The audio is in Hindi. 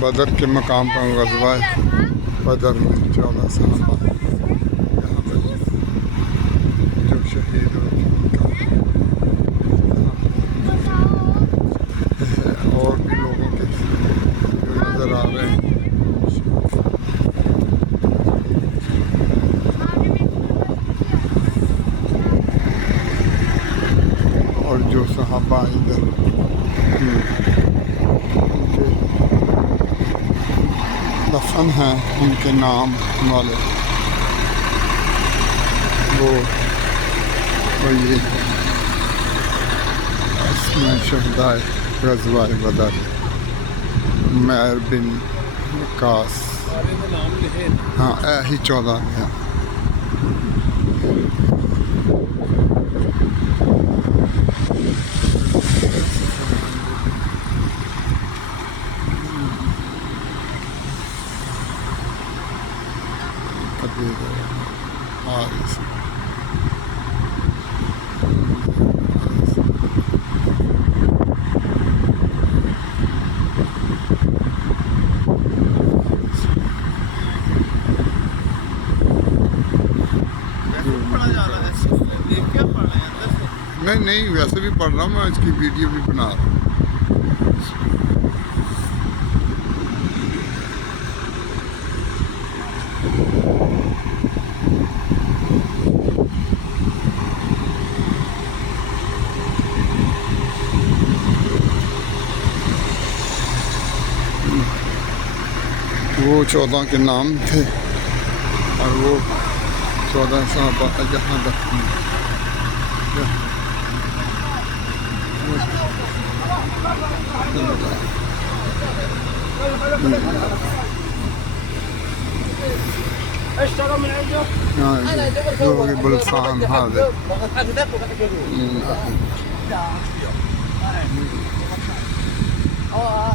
बदर के मकाम पर ग़ज़वा बदर में 14 सहाबा यहाँ पर जो शहीद हो और भी लोगों के जो नज़र आ रहे हैं। और जो सहाबा इधर दफन हैं उनके नाम वाले वो ये इसमें शहदाए ग़ज़वाए बदर मैर बिन कास, हाँ ही 14 में। नहीं नहीं, वैसे भी पढ़ रहा हूँ मैं, इसकी वीडियो भी बना रहा हूँ। वो 14 के नाम थे और वो 14 सहाबा यहाँ दफन। बुलसान हाज़िर